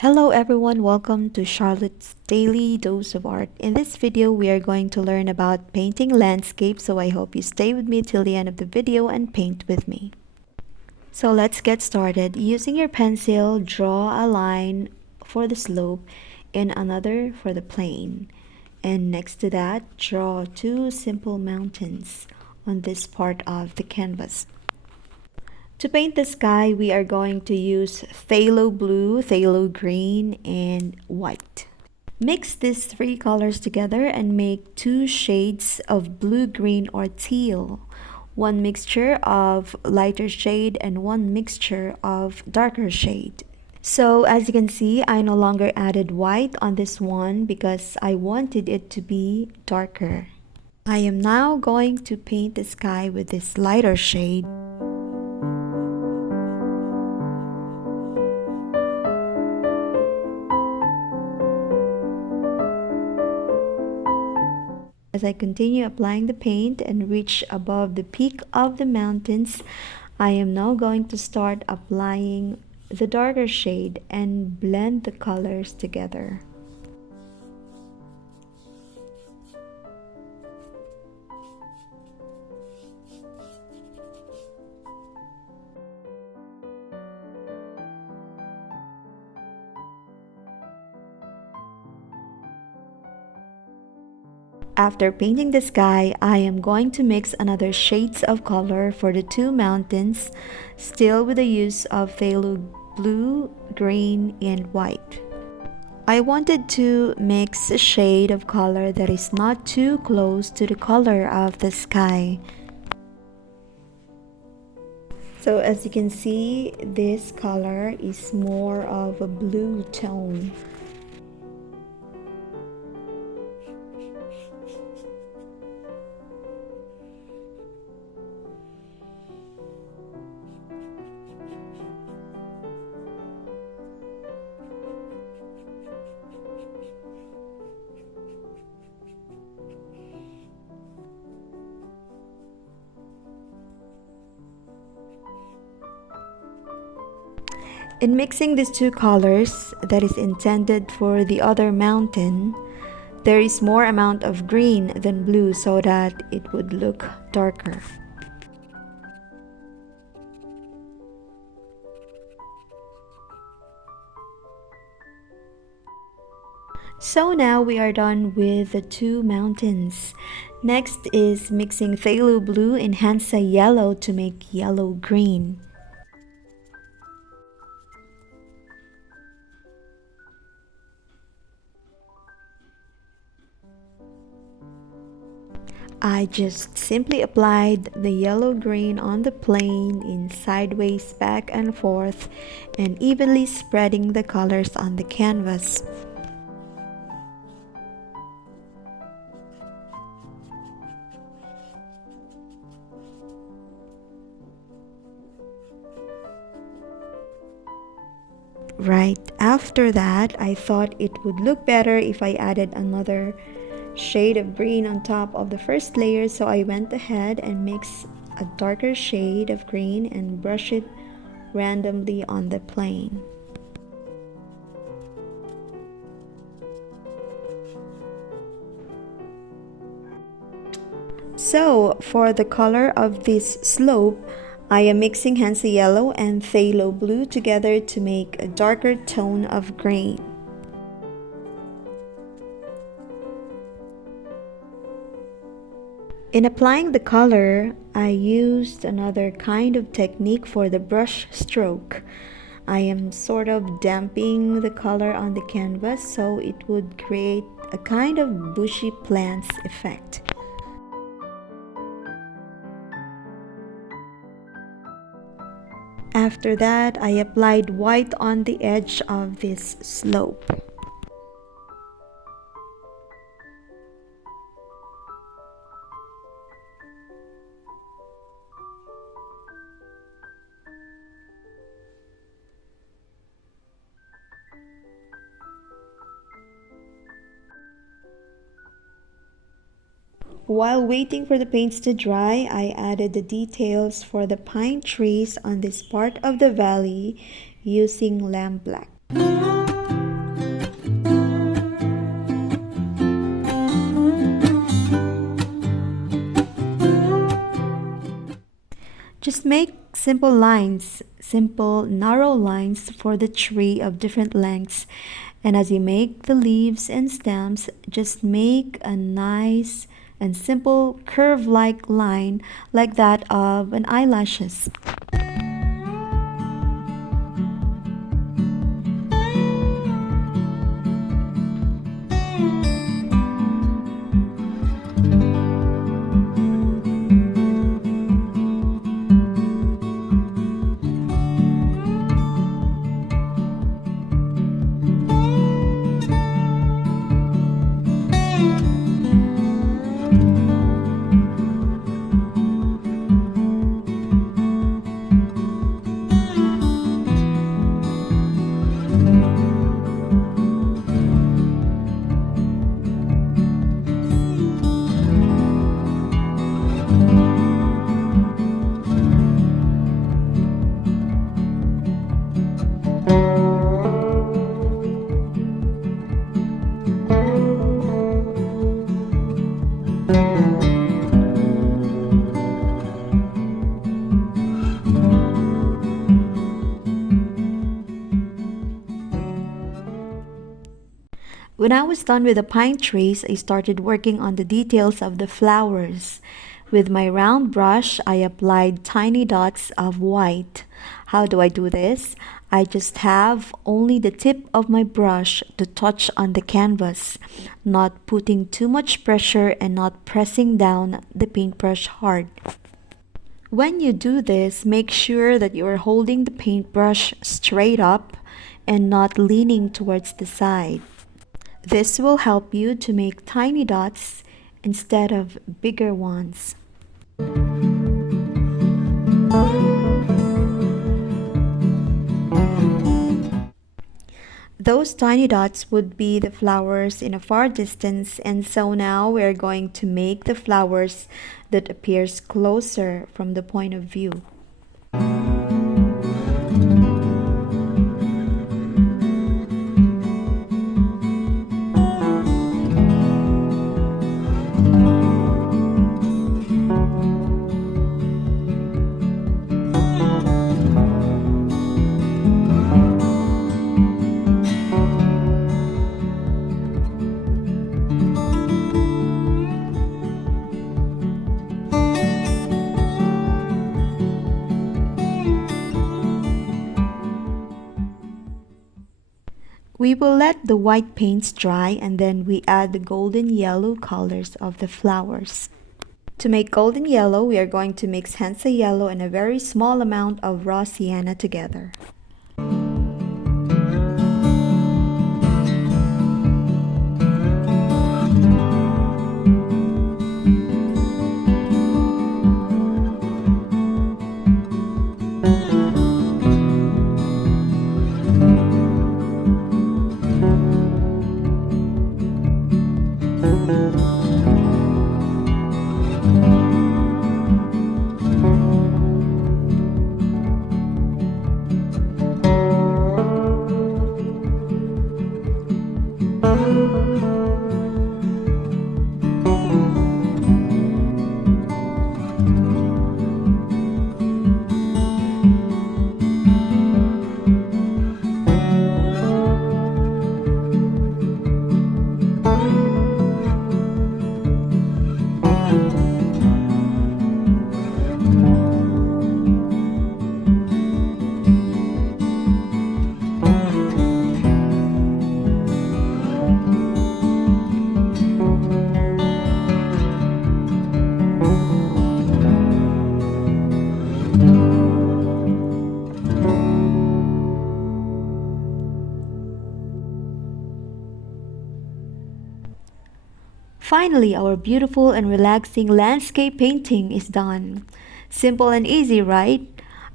Hello everyone, welcome to Charlotte's Daily Dose of Art. In this video, we are going to learn about painting landscapes, so I hope you stay with me till the end of the video and paint with me. So let's get started. Using your pencil, draw a line for the slope and another for the plane. And next to that, draw two simple mountains on this part of the canvas. To paint the sky, we are going to use phthalo blue, phthalo green, and white. Mix these three colors together and make two shades of blue, green, or teal. One mixture of lighter shade and one mixture of darker shade. So as you can see, I no longer added white on this one because I wanted it to be darker. I am now going to paint the sky with this lighter shade. As I continue applying the paint and reach above the peak of the mountains, I am now going to start applying the darker shade and blend the colors together. After painting the sky, I am going to mix another shades of color for the two mountains, still with the use of phthalo blue, green, and white. I wanted to mix a shade of color that is not too close to the color of the sky. So as you can see, this color is more of a blue tone. In mixing these two colors that is intended for the other mountain, there is more amount of green than blue so that it would look darker. So now we are done with the two mountains. Next is mixing phthalo blue and Hansa yellow to make yellow green. I just simply applied the yellow green on the plane in sideways back and forth and evenly spreading the colors on the canvas. Right after that, I thought it would look better if I added another shade of green on top of the first layer, so I went ahead and mixed a darker shade of green and brush it randomly on the plane. So for the color of this slope, I am mixing Hansa yellow and phthalo blue together to make a darker tone of green. In applying the color, I used another kind of technique for the brush stroke. I am sort of damping the color on the canvas so it would create a kind of bushy plants effect. After that, I applied white on the edge of this slope. While waiting for the paints to dry, I added the details for the pine trees on this part of the valley using lamp black. Just make simple lines, simple narrow lines for the tree of different lengths. And as you make the leaves and stems, just make a nice and simple curve-like line like that of an eyelashes. When I was done with the pine trees, I started working on the details of the flowers. With my round brush, I applied tiny dots of white. How do I do this? I just have only the tip of my brush to touch on the canvas, not putting too much pressure and not pressing down the paintbrush hard. When you do this, make sure that you are holding the paintbrush straight up and not leaning towards the side. This will help you to make tiny dots instead of bigger ones. Those tiny dots would be the flowers in a far distance, and so now we're going to make the flowers that appears closer from the point of view. We will let the white paints dry and then we add the golden yellow colors of the flowers. To make golden yellow, we are going to mix Hansa yellow and a very small amount of raw sienna together. Finally, our beautiful and relaxing landscape painting is done. Simple and easy, right?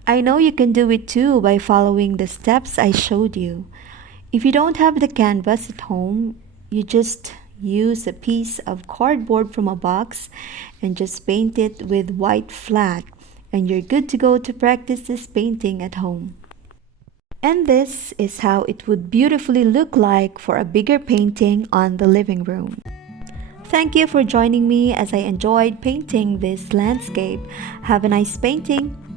I know you can do it too by following the steps I showed you. If you don't have the canvas at home, you just use a piece of cardboard from a box and just paint it with white flat, and you're good to go to practice this painting at home. And this is how it would beautifully look like for a bigger painting on the living room. Thank you for joining me as I enjoyed painting this landscape. Have a nice painting!